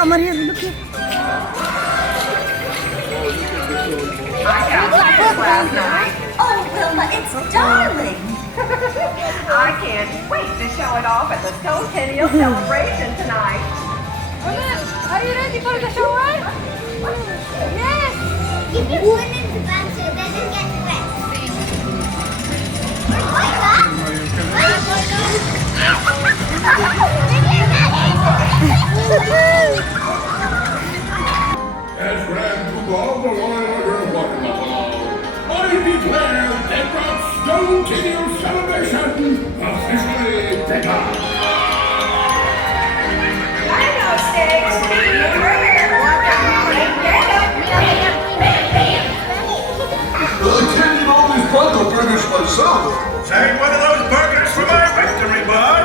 Yeah, Maria, look here. I got plans last night. Oh, Wilma, it's darling. I can't wait to show it off at the Centennial celebration tonight. Are you ready for the show run? Yes! Keep your foot in the bun so it doesn't get wet. Wake up! As Grand Poobah, the Royal Order of Waterbuffalo, I declare Deadrock's Stone Tennial Celebration officially begun. I know, Sticks. You're here. I can't eat all these Bronco burgers myself. Take one of those burgers for my victory, bud.